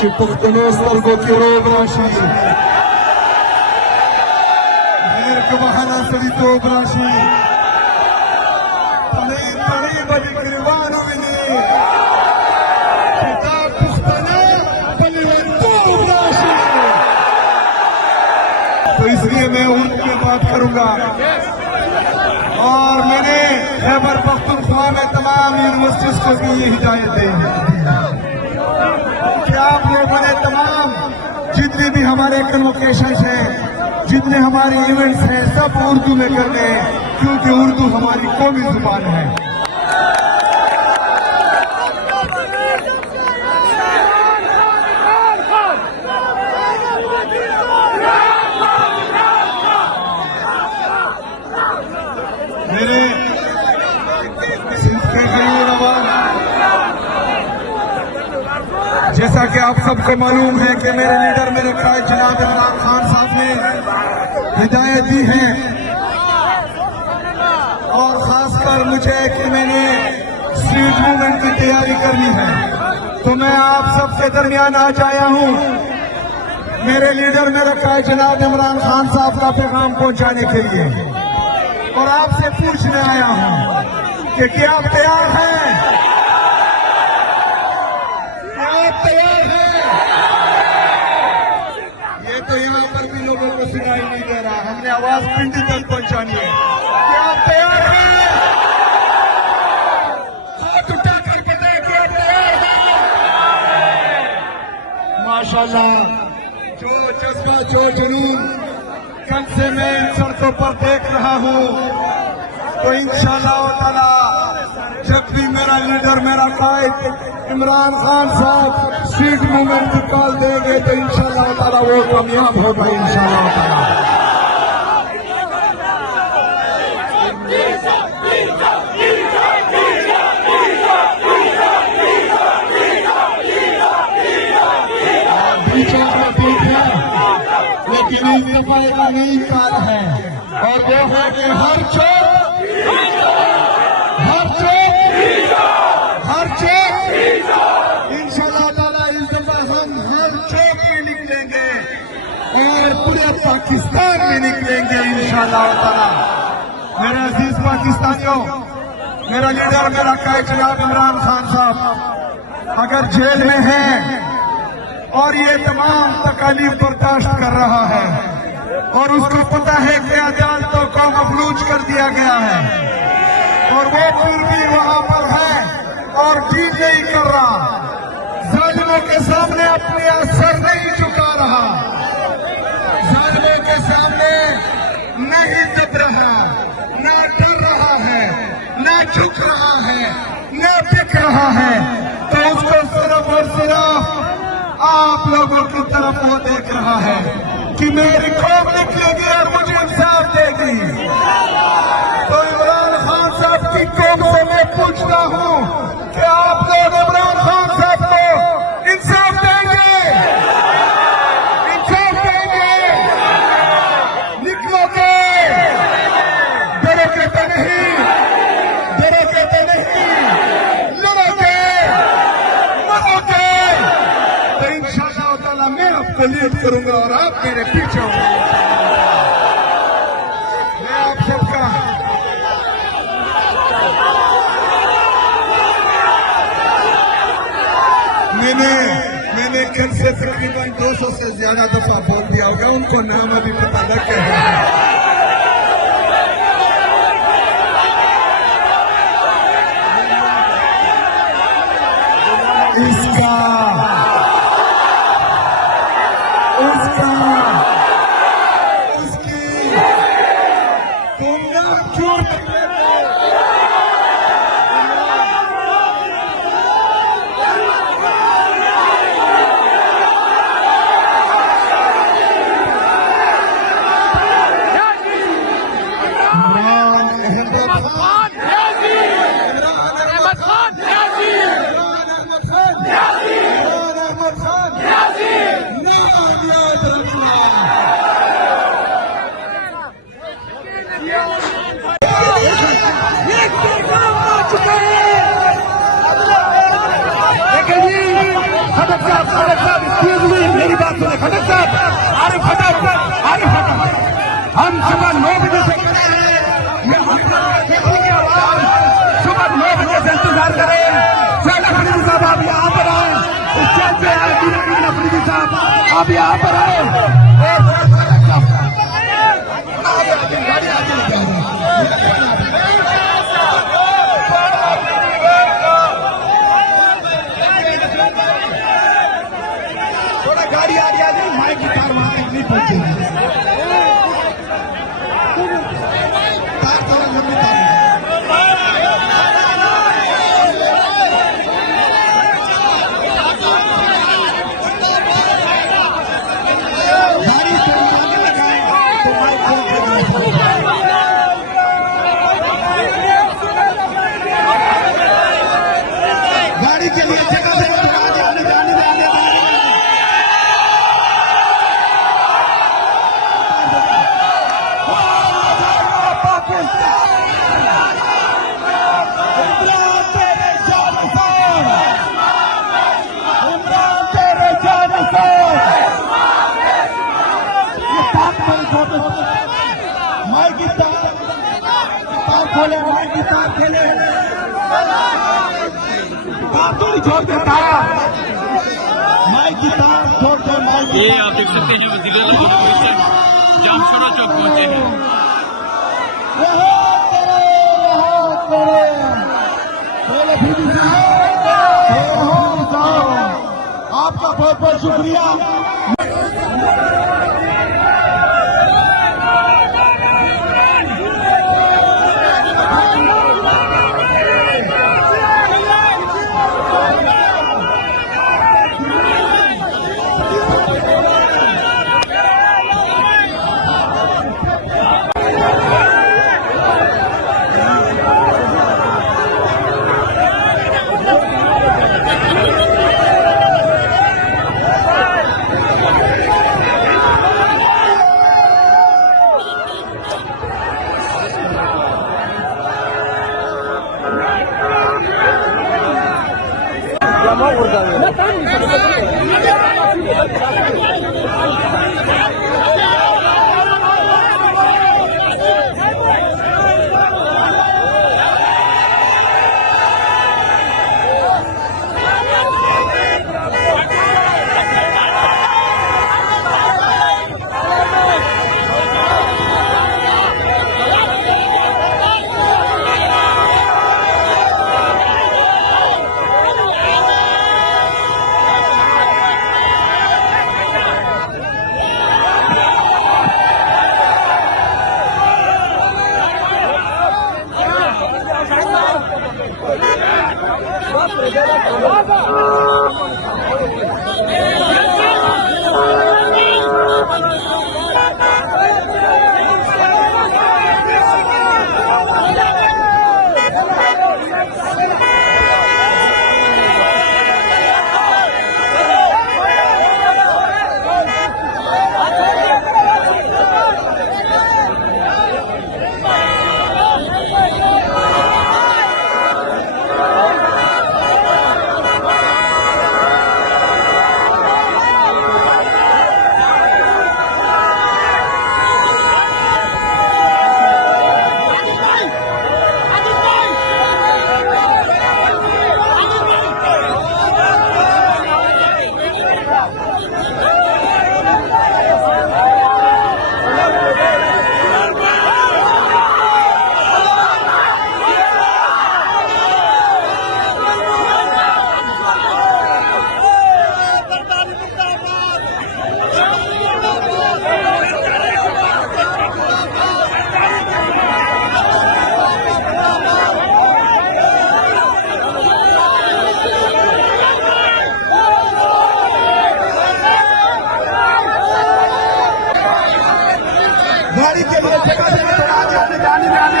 Çıpıktınız Targokiro Brashi. Merk Bahana Sarito Brashi. Tane Badi Kirvano Vini. Kitab Pukhtana Paliwanto Brashi. तो इसलिए मैं उर्दू में बात करूंगा और मैंने खैबर पख्तूनख्वा में तमाम यूनिवर्सिटीज को भी ये हिदायत दी कि आप लोगों ने तमाम जितने भी हमारे कन्वोकेशन हैं, जितने हमारे इवेंट्स हैं, सब उर्दू में करने हैं क्योंकि उर्दू हमारी कौमी जुबान है। मेरे सिंध के गरीब नवाब, जैसा कि आप सबको मालूम है कि मेरे लीडर मेरे कायद जनाब इमरान खान साहब ने हिदायत दी है और खासकर मुझे कि मैंने स्ट्रीट मूवमेंट की तैयारी करनी है, तो मैं आप सबके दरमियान आज आया हूं मेरे लीडर मेरे कायद जनाब इमरान खान साहब का पैगाम पहुंचाने के लिए और आपसे पूछने आया हूं कि क्या आप तैयार हैं? क्या आप तैयार हैं? ये तो यहाँ पर भी लोगों को सुनाई नहीं दे रहा, हमने आवाज पिंडी तक पहुंचानी है। क्या आप तैयार हैं? हाथ उठाकर बताएं कि आप तैयार हैं? माशाल्लाह, जो जज्बा जो जुनून कल से मैं इन सड़कों पर देख रहा हूं, तो इंशाअल्लाह ताला जब भी मेरा लीडर मेरा कायद इमरान खान साहब स्ट्रीट मूवमेंट की कॉल देंगे तो इंशाअल्लाह ताला वो कामयाब होगा इंशाअल्लाह ताला। लेकिन इस दफा एक नई काल है और वो है कि हर चौक इंशाअल्लाह ताला इस दफा हम हर चौक में निकलेंगे और पूरे पाकिस्तान में निकलेंगे इंशाअल्लाह ताला। मेरे अजीज पाकिस्तानियों, मेरा लीडर मेरा कायद जनाब इमरान खान साहब अगर जेल में है और ये तमाम तकालीफ बर्दाश्त कर रहा है और उसको पता है कि अदालतों को मफलूज कर दिया गया है और वो फिर भी वहां पर है और ठीक नहीं कर रहा, जालिमों के सामने अपने सर नहीं झुका रहा, जालिमों के सामने नहीं दब रहा, ना डर रहा है, ना झुक रहा है, ना बिक रहा है, तो उसको सिर्फ और सिर्फ आप लोगों की तरफ वो देख रहा है कि मेरी कौम निकलेगी और मुझे इंसाफ देगी। तो इमरान खान साहब की कौम से मैं पूछता हूं कि आप लोग इमरान खान साहब को इंसाफ देंगे? इंसाफ देंगे? निकलोगे? डरोगे तो नहीं? डरोगे तो नहीं? लड़ोगे? मरोगे? तो इंशाअल्लाह ताला मैं आपको लीड करूंगा और आप मेरे पीछे होंगे। मैं आप सबका मैंने कल से तकरीबन 200 से ज्यादा दफा बोल दिया होगा, उनको नाम अभी पता लग गया है। इसका इसकी तुम नाम क्यों आप यहाँ पर आए थोड़ा गाड़ी आ रही है, माइक की तार वहां तक नहीं पहुंचेगी, तार थोड़ा लंबी तार है। गाड़ी से आगे लगाएगा तो माइक खोल के गाड़ी के लिए जगह दे, आने जाने जाने माइक की तार खोले, माइक की तार खोले, तार थोड़ी छोड़ दे, तार माइक की तार छोड़ दे, माइक। ये आप देख सकते हैं वज़ीर-ए-आज़म जामशोरा चौक पहुंचे हैं। आपका बहुत बहुत शुक्रिया। गाड़ी के लिए जगह देने तो आगे जाने जाने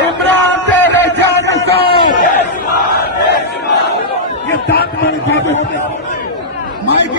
इमरान तेरे जान से ये दांत मारे माइक